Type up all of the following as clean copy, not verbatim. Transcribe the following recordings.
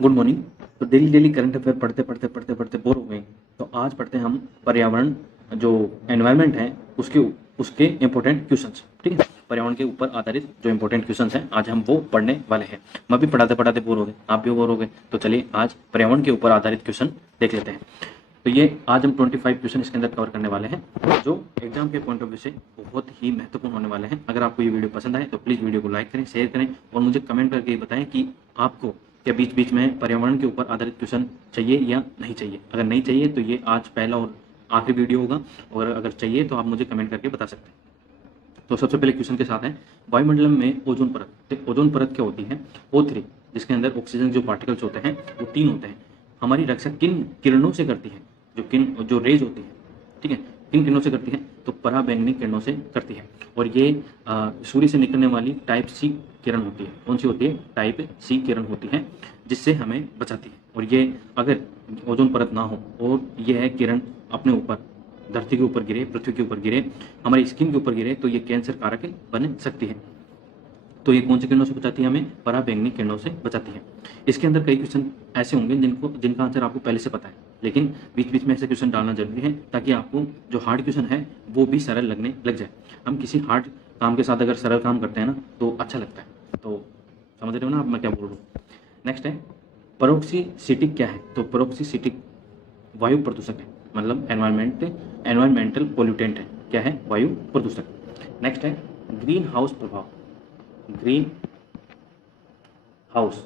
Good morning. तो daily daily current affair पढ़ते पढ़ते पढ़ते पढ़ते बोर हो गए, तो आज पढ़ते हैं हम पर्यावरण, जो एनवायरनमेंट है उसके उसके इम्पोर्टेंट क्वेश्चंस। ठीक है, पर्यावरण के ऊपर आधारित जो इम्पोर्टेंट क्वेश्चंस हैं आज हम वो पढ़ने वाले हैं। मैं भी पढ़ाते पढ़ाते बोर हो गए, आप भी बोर हो गए, तो चलिए आज पर्यावरण के ऊपर आधारित क्वेश्चन देख लेते हैं। तो ये आज हम 25 क्वेश्चन इसके अंदर कवर करने वाले हैं जो एग्जाम के पॉइंट ऑफ व्यू से बहुत ही महत्वपूर्ण होने वाले हैं। अगर आपको ये वीडियो पसंद आए तो प्लीज़ वीडियो को लाइक करें, शेयर करें और मुझे कमेंट करके बताएं कि आपको क्या बीच बीच में पर्यावरण के ऊपर आधारित क्वेश्चन चाहिए या नहीं चाहिए। अगर नहीं चाहिए तो ये आज पहला और आखिरी वीडियो होगा, और अगर चाहिए तो आप मुझे कमेंट करके बता सकते हैं। तो सबसे पहले क्वेश्चन के साथ है, वायुमंडल में ओजोन परत। तो ओजोन परत क्या होती है? O3, जिसके अंदर ऑक्सीजन जो पार्टिकल्स होते हैं वो 3 होते हैं। हमारी रक्षा किन किरणों से करती है? जो रेज होती है, ठीक है, किन किरणों से करती है? तो पराबैंगनी किरणों से करती है। और ये सूर्य से निकलने वाली टाइप सी किरण होती है। कौन सी होती है? टाइप सी किरण होती है, जिससे हमें बचाती है। और ये अगर ओजोन परत ना हो और यह किरण अपने ऊपर धरती के ऊपर गिरे, पृथ्वी के ऊपर गिरे, हमारी स्किन के ऊपर गिरे, तो ये कैंसर कारक बन सकती है। तो ये कौन सी किरणों से बचाती है? हमें पराबैंगनी किरणों से बचाती है। इसके अंदर कई क्वेश्चन ऐसे होंगे जिनका आंसर आपको पहले से पता है, लेकिन बीच बीच में ऐसे क्वेश्चन डालना जरूरी है ताकि आपको जो हार्ड क्वेश्चन है वो भी सरल लगने लग जाए। हम किसी हार्ड काम के साथ अगर सरल काम करते हैं ना तो अच्छा लगता है। तो समझ रहे हो ना आप मैं क्या बोल रहा हूँ? नेक्स्ट है, परोक्सीसिटिक क्या है? तो परोक्सीसिटिक वायु प्रदूषक है, मतलब एनवायरमेंटल पोल्यूटेंट है। क्या है? वायु प्रदूषक। नेक्स्ट है, ग्रीन हाउस प्रभाव। Green house,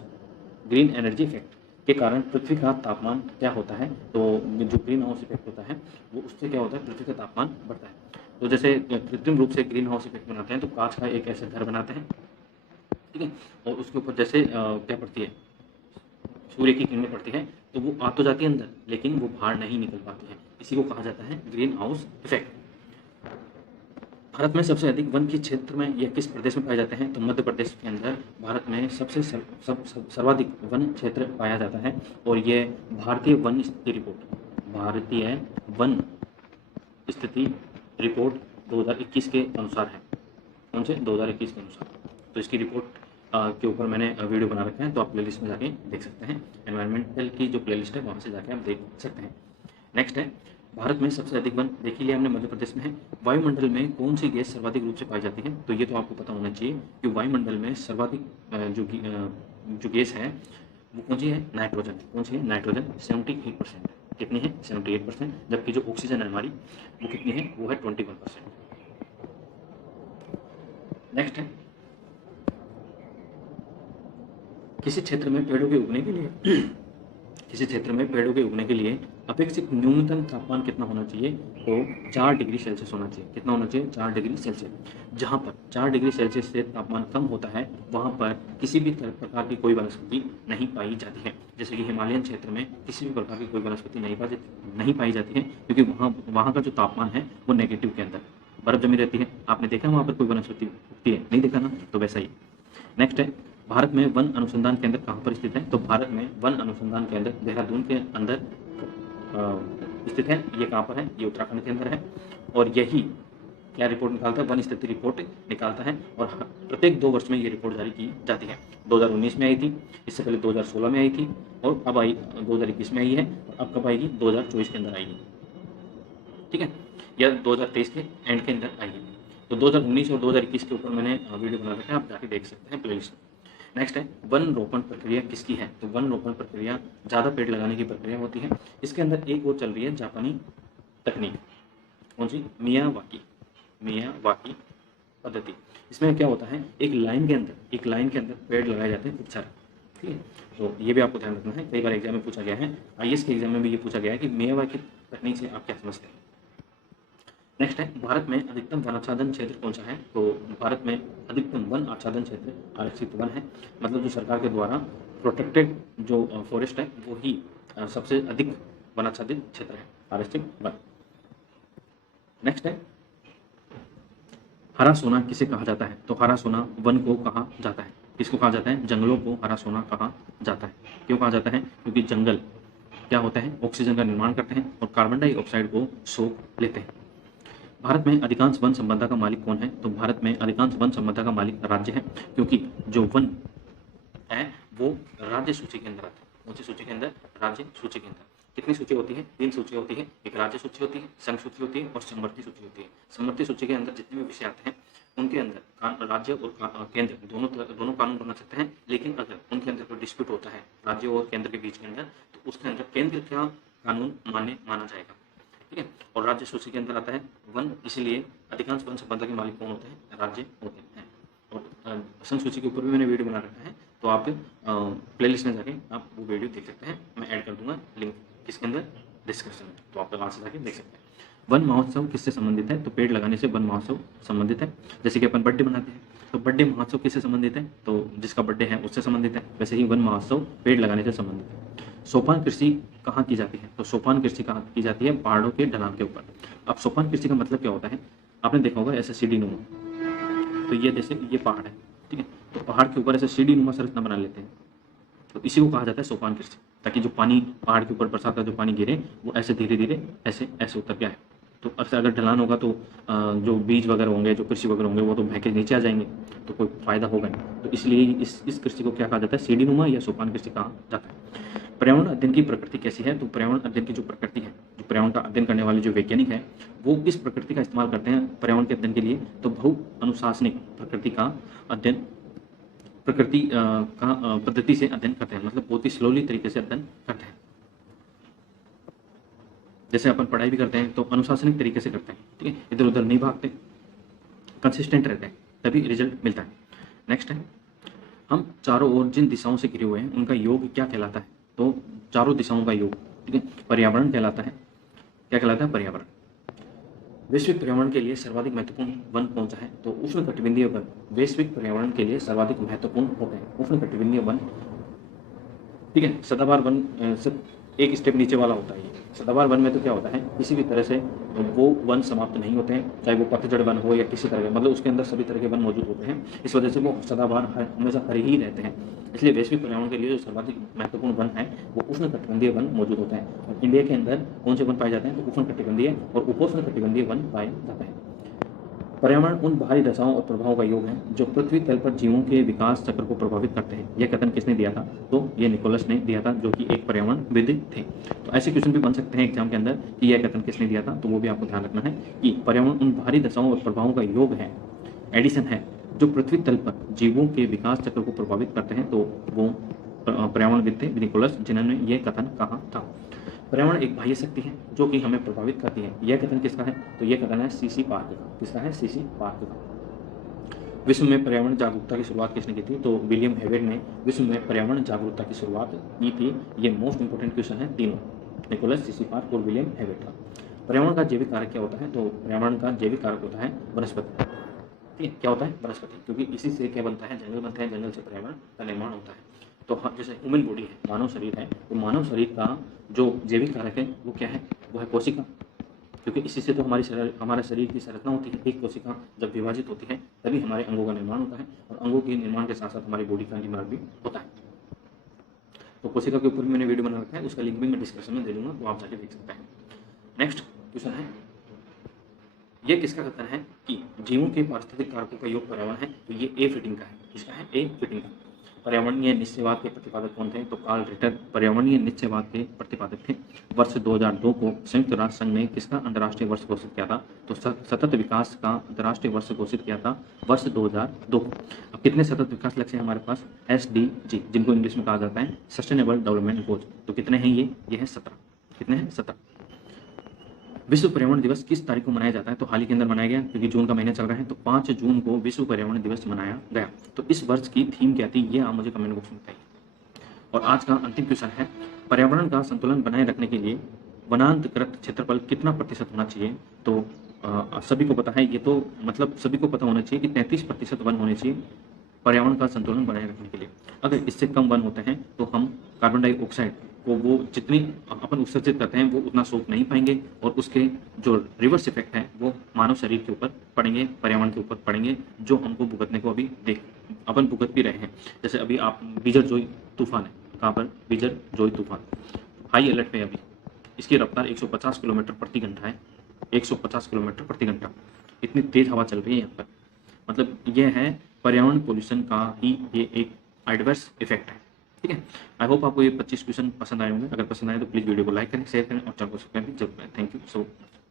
green energy effect के कारण पृथ्वी का तापमान क्या होता है? तो जो ग्रीन हाउस इफेक्ट होता है वो उससे क्या होता है? पृथ्वी का तापमान बढ़ता है। तो जैसे कृत्रिम रूप से ग्रीन हाउस इफेक्ट बनाते हैं, तो कांच का एक ऐसा घर बनाते हैं, ठीक है, और उसके ऊपर जैसे क्या पड़ती है? सूर्य की किरणें पड़ती है, तो वो आ तो जाती है अंदर, लेकिन वो बाहर नहीं निकल पाती है। इसी को कहा जाता है ग्रीन हाउस इफेक्ट। भारत में सबसे अधिक वन के क्षेत्र में यह किस प्रदेश में पाए जाते हैं? तो मध्य प्रदेश के अंदर भारत में सबसे सर्वाधिक वन क्षेत्र पाया जाता है। और ये भारतीय वन स्थिति रिपोर्ट, भारतीय वन स्थिति रिपोर्ट 2021 के अनुसार है। कौन से? 2021 के अनुसार। तो इसकी रिपोर्ट के ऊपर मैंने वीडियो बना रखा है, तो आप प्लेलिस्ट में जाके देख सकते हैं। एनवायरमेंटल की जो प्लेलिस्ट है वहाँ से जाके आप देख सकते हैं। नेक्स्ट है, भारत में सबसे अधिक वन देख लिया हमने, मध्य प्रदेश में है। वायुमंडल में कौन सी गैस सर्वाधिक रूप से पाई जाती है? तो ये तो आपको पता होना चाहिए कि वायुमंडल में सर्वाधिक जो गैस है वो कौन सी है? नाइट्रोजन। कौन सी है? नाइट्रोजन 78%। कितनी है? 78%। जबकि जो ऑक्सीजन है हमारी वो कितनी है? वो है 21%। नेक्स्ट है, किसी क्षेत्र में पेड़ों के उगने के लिए किसी क्षेत्र में पेड़ों के उगने के लिए अपेक्षित न्यूनतम तापमान कितना होना चाहिए? तो 4 डिग्री सेल्सियस होना चाहिए। कितना होना चाहिए? 4 डिग्री सेल्सियस। जहाँ पर 4 डिग्री सेल्सियस से तापमान कम होता है वहाँ पर किसी भी प्रकार की कोई वनस्पति नहीं पाई जाती है। जैसे कि हिमालयन क्षेत्र में किसी भी प्रकार की कोई वनस्पति नहीं पाई जाती है, क्योंकि वहाँ का जो तापमान है वो नेगेटिव के अंदर बर्फ जमी रहती है। आपने देखा वहाँ पर कोई वनस्पति उगती है? नहीं देखा ना, तो वैसा ही। नेक्स्ट है, भारत में वन अनुसंधान केंद्र कहाँ पर स्थित है? तो भारत में वन अनुसंधान केंद्र देहरादून के अंदर स्थित है। ये कहाँ पर है? ये उत्तराखंड के अंदर है। और यही क्या रिपोर्ट निकालता है? वन स्थिति रिपोर्ट निकालता है। और प्रत्येक 2 वर्ष में ये रिपोर्ट जारी की जाती है। 2019 में आई थी, इससे पहले 2016 में आई थी, और अब आई 2021 में आई है, और अब कब आएगी? 2024 के अंदर आएगी, ठीक है, या 2023 के एंड के अंदर आएगी। तो 2019 और 2021 के ऊपर मैंने वीडियो बना रखा है, आप जाके देख सकते हैं प्लेलिस्ट में। नेक्स्ट है, वन रोपण प्रक्रिया किसकी है? तो वन रोपण प्रक्रिया ज़्यादा पेड़ लगाने की प्रक्रिया होती है। इसके अंदर एक और चल रही है जापानी तकनीक। कौन सी? मियावाकी पद्धति। इसमें क्या होता है? एक लाइन के अंदर पेड़ लगाए जाते हैं खूब सारे, ठीक है। तो ये भी आपको ध्यान रखना है, कई बार एग्जाम में पूछा गया है, IAS के एग्जाम में भी ये पूछा गया है कि मियावाकी तकनीक से आप क्या समझते हैं। नेक्स्ट है, भारत में अधिकतम वन आच्छादन क्षेत्र कौन सा है? तो भारत में अधिकतम वन आच्छादन क्षेत्र आरक्षित वन है, मतलब जो सरकार के द्वारा प्रोटेक्टेड जो फॉरेस्ट है वो ही सबसे अधिक वन आच्छादित क्षेत्र है, आरक्षित वन। नेक्स्ट है, हरा सोना किसे कहा जाता है? तो हरा सोना वन को कहा जाता है। किसको कहा जाता है? जंगलों को हरा सोना कहा जाता है। क्यों कहा जाता है? क्योंकि जंगल क्या होता है? ऑक्सीजन का निर्माण करते हैं और कार्बन डाइऑक्साइड को सोख लेते हैं। भारत में अधिकांश वन संपदा का मालिक कौन है? तो भारत में अधिकांश वन संपदा का मालिक राज्य है, क्योंकि जो वन है वो राज्य सूची के अंदर आता है। कौन सी सूची के अंदर? राज्य सूची के अंदर। कितनी सूची होती है? 3 सूची होती है। एक राज्य सूची होती है, संघ सूची होती है और समवर्ती सूची होती है। समवर्ती सूची के अंदर जितने भी विषय आते हैं उनके अंदर राज्य और केंद्र दोनों कानून बना सकते हैं, लेकिन अगर उनके अंदर कोई डिस्प्यूट होता है राज्य और केंद्र के बीच के अंदर, तो उसके अंदर केंद्र का कानून मान्य माना जाएगा। ठीक है। और राज्य सूची के अंदर आता है वन, इसीलिए अधिकांश वन संपदा के मालिक कौन होते हैं? राज्य होते हैं। और संघ सूची के ऊपर भी मैंने वीडियो बना रखा है, तो आप प्लेलिस्ट में जाके आप वो वीडियो देख सकते हैं। मैं ऐड कर दूंगा लिंक किसके अंदर? डिस्क्रिप्शन में, तो आप वहाँ से जाके देख सकते हैं। वन महोत्सव किससे संबंधित है? तो पेड़ लगाने से वन महोत्सव संबंधित है। जैसे कि अपन बर्थडे मनाते हैं, तो बर्थडे महोत्सव किससे संबंधित है? तो जिसका बर्थडे है उससे संबंधित है। वैसे ही वन महोत्सव पेड़ लगाने से संबंधित है। सोपान कृषि कहाँ की जाती है? तो सोपान कृषि कहाँ की जाती है? पहाड़ों के ढलान के ऊपर। अब सोपान कृषि का मतलब क्या होता है? आपने देखा होगा ऐसे सीढ़ी नुमा, तो ये जैसे ये पहाड़ है, ठीक है, तो पहाड़ के ऊपर ऐसे सीढ़ी नुमा संरचना बना लेते हैं, तो इसी को कहा जाता है सोपान कृषि, ताकि जो पानी पहाड़ के ऊपर बरसात का जो पानी गिरे वो ऐसे धीरे धीरे ऐसे ऐसे उतर के आए। तो अगर ढलान होगा तो जो बीज वगैरह होंगे, जो कृषि वगैरह होंगे, वो तो बह के नीचे आ जाएंगे, तो कोई फायदा होगा नहीं। तो इसलिए इस कृषि को क्या कहा जाता है? सीढ़ी नुमा या सोपान कृषि कहा जाता है। पर्यावरण अध्ययन की प्रकृति कैसी है? तो पर्यावरण अध्ययन की जो प्रकृति है, जो पर्यावरण का अध्ययन करने वाले जो वैज्ञानिक है, वो किस प्रकृति का इस्तेमाल करते हैं पर्यावरण के अध्ययन के लिए? तो बहु अनुशासनिक प्रकृति का अध्ययन, प्रकृति का पद्धति से अध्ययन करते हैं, मतलब बहुत ही स्लोली तरीके से अध्ययन करते हैं। जैसे अपन पढ़ाई भी करते हैं तो अनुशासनिक तरीके से करते हैं, ठीक है, इधर उधर नहीं भागते, कंसिस्टेंट रहते हैं, तभी रिजल्ट मिलता है। नेक्स्ट है, हम चारों ओर जिन दिशाओं से घिरे हुए हैं उनका योग क्या कहलाता है? तो चारों दिशाओं का योग, ठीक है, पर्यावरण कहलाता है। क्या कहलाता है? पर्यावरण। वैश्विक पर्यावरण के लिए सर्वाधिक महत्वपूर्ण वन कौन सा है? तो उष्णकटिबंधीय वन वैश्विक पर्यावरण के लिए सर्वाधिक महत्वपूर्ण होते हैं, उष्णकटिबंधीय वन, ठीक है। सदाबहार वन एक स्टेप नीचे वाला होता है। ये सदाबहार वन में तो क्या होता है, किसी भी तरह से वो वन समाप्त नहीं होते हैं, चाहे वो पतझड़ वन हो या किसी तरह के, मतलब उसके अंदर सभी तरह के वन मौजूद होते हैं, इस वजह से वो सदाबहार हमेशा हरे ही रहते हैं। इसलिए वैश्विक पर्यावरण के लिए जो सर्वाधिक महत्वपूर्ण वन है वो उष्णकटिबंधीय वन मौजूद होते हैं। और इंडिया के अंदर कौन से वन पाए जाते हैं? तो उष्णकटिबंधीय और उपोष्णकटिबंधीय वन पाए जाते हैं। पर्यावरण उन बाहरी दशाओं और प्रभावों का योग है जो पृथ्वी तल पर जीवों के विकास चक्र को प्रभावित करते हैं। यह कथन किसने दिया था? तो ये निकोलस ने दिया था, जो कि एक पर्यावरणविद थे। तो ऐसे क्वेश्चन भी बन सकते हैं एग्जाम के अंदर कि यह कथन किसने दिया था, तो वो भी आपको ध्यान रखना है कि पर्यावरण उन बाहरी दशाओं और प्रभावों का योग है, एडिशन है, जो पृथ्वी तल पर जीवों के विकास चक्र को प्रभावित करते हैं। तो वो पर्यावरणविद थे निकोलस, जिन्होंने ये कथन कहा था। पर्यावरण एक बाह्य शक्ति है जो कि हमें प्रभावित करती है। यह कथन किसका है? तो यह कथन है सीसी पार्क का। किसका है? सीसी पार्क का। विश्व में पर्यावरण जागरूकता की शुरुआत किसने की थी? तो विलियम हेवेट ने विश्व में पर्यावरण जागरूकता की शुरुआत की थी। ये मोस्ट इंपोर्टेंट क्वेश्चन है तीनों, निकोलस, सीसी पार्क और विलियम हेवेट का। पर्यावरण का जैविक कारक क्या होता है? तो पर्यावरण का जैविक कारक होता है वनस्पति। ठीक है, क्या होता है? वनस्पति, क्योंकि इसी से क्या बनता है? जंगल बनता है, जंगल से पर्यावरण का निर्माण होता है। तो जैसे ह्यूमन बॉडी है, मानव शरीर है, तो मानव शरीर का जो जैविक कारक है वो क्या है? वो है कोशिका, क्योंकि इसी से तो हमारे शरीर की संरचना होती है। एक कोशिका जब विभाजित होती है तभी हमारे अंगों का निर्माण होता है, और अंगों के निर्माण के साथ साथ हमारी बॉडी का निर्माण भी होता है। तो कोशिका के ऊपर भी मैंने वीडियो बना रखा है, उसका लिंक भी मैं डिस्क्रिप्शन में दे दूंगा, तो आप जाके देख सकते हैं। नेक्स्ट क्वेश्चन है, ये किसका कथन है कि जीवों के पारिस्थितिक कारकों का योग पर्यावरण है? तो ये ए फिटिंग का है। किसका है? ए फिटिंग का। पर्यावरणीय निश्चयवाद के प्रतिपादक कौन थे? तो कार्ल रिटर पर्यावरणीय निश्चयवाद के प्रतिपादक थे। वर्ष 2002 को संयुक्त राष्ट्र संघ ने किसका अंतर्राष्ट्रीय वर्ष घोषित किया था? तो सतत विकास का अंतर्राष्ट्रीय वर्ष घोषित किया था वर्ष 2002 को। अब कितने सतत विकास लक्ष्य हैं हमारे पास? SDG, जिनको इंग्लिश में कहा जाता है सस्टेनेबल डेवलपमेंट गोल्स। तो कितने हैं ये है 17। कितने हैं? 17। विश्व पर्यावरण दिवस किस तारीख को मनाया जाता है? तो हाल ही के अंदर मनाया गया, क्योंकि जून का महीना चल रहा है, तो 5 जून को विश्व पर्यावरण दिवस मनाया गया। तो इस वर्ष की थीम क्या थी, ये आप मुझे कमेंट बॉक्स में बताइए। और आज का अंतिम क्वेश्चन है, पर्यावरण का संतुलन बनाए रखने के लिए वनांतकृत क्षेत्रफल कितना प्रतिशत होना चाहिए? तो सभी को पता है, ये तो मतलब सभी को पता होना चाहिए कि 33% वन होने चाहिए पर्यावरण का संतुलन बनाए रखने के लिए। अगर इससे कम वन होते हैं तो हम कार्बन डाइऑक्साइड को वो जितनी अपन उत्सर्जित करते हैं वो उतना सोख नहीं पाएंगे, और उसके जो रिवर्स इफेक्ट है वो मानव शरीर के ऊपर पड़ेंगे, पर्यावरण के ऊपर पड़ेंगे, जो हमको भुगतने को अभी अपन भुगत भी रहे हैं। जैसे अभी आप बिजर जोई तूफान है, कहाँ पर? बिजर जोई तूफान हाई अलर्ट पे अभी, इसकी रफ्तार 150 किलोमीटर प्रति घंटा है। 150 किलोमीटर प्रति घंटा, इतनी तेज हवा चल रही है यहाँ पर। मतलब यह है पर्यावरण पोल्यूशन का ही ये एक एडवर्स इफेक्ट है। ठीक है। आई होप आपको ये 25 क्वेश्चन पसंद आए होंगे। अगर पसंद आए तो प्लीज़ वीडियो को लाइक करें, शेयर करें और चैनल को सब्सक्राइब भी जरूर करें। Thank you so much.